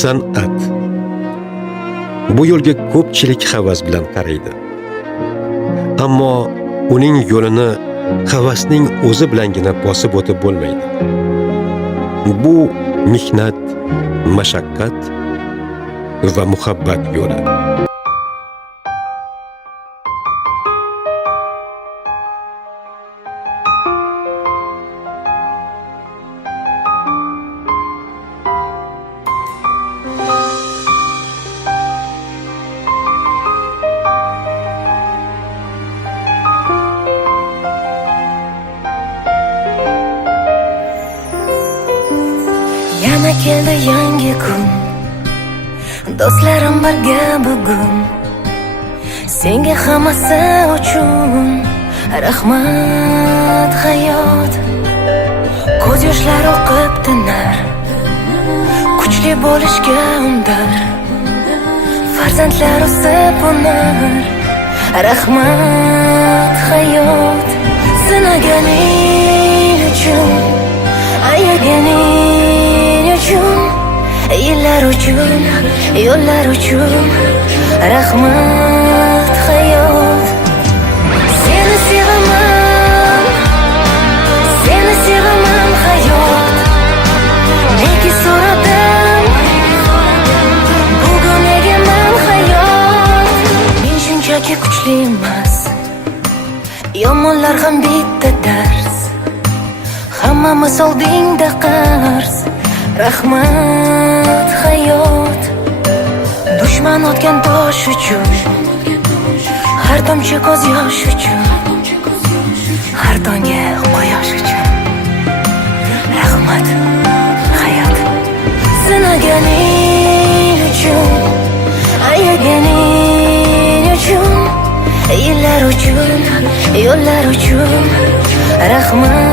San'at. Bu yo'lga ko'pchilik havas bilan qaraydi. Ammo uning yo'lini havasning o'zi bilangina bosib o'tib bo'lmaydi. Bu mehnat, mashaqqat va muhabbat yo'li. Yana keldi yangi kun, do'stlarim birga bugun. Senga hammasi uchun rahmat hayot. Ko'z yoshlari oqib tinar, kuchli bo'lishga undar. Farzandlar o'sib unar, rahmat hayot. Sinaganing uchun, ayaganing uchun, yillar uchun, yo'llar uchun, rahmat hayot. Seni sevaman, seni sevaman hayot. Nega so'radim, bugun egaman hayot. Men shunchaki kuchli emas, yomonlar ham bitta dars. Hammamiz oldingda qarz, rahmat hayot. Dushman otgan tosh uchun, har tomchi ko'z yosh uchun, har tonga quyosh uchun, rahmat hayot. Sinaganing uchun, ayaganing uchun, yillar uchun, yo'llar uchun, rahmat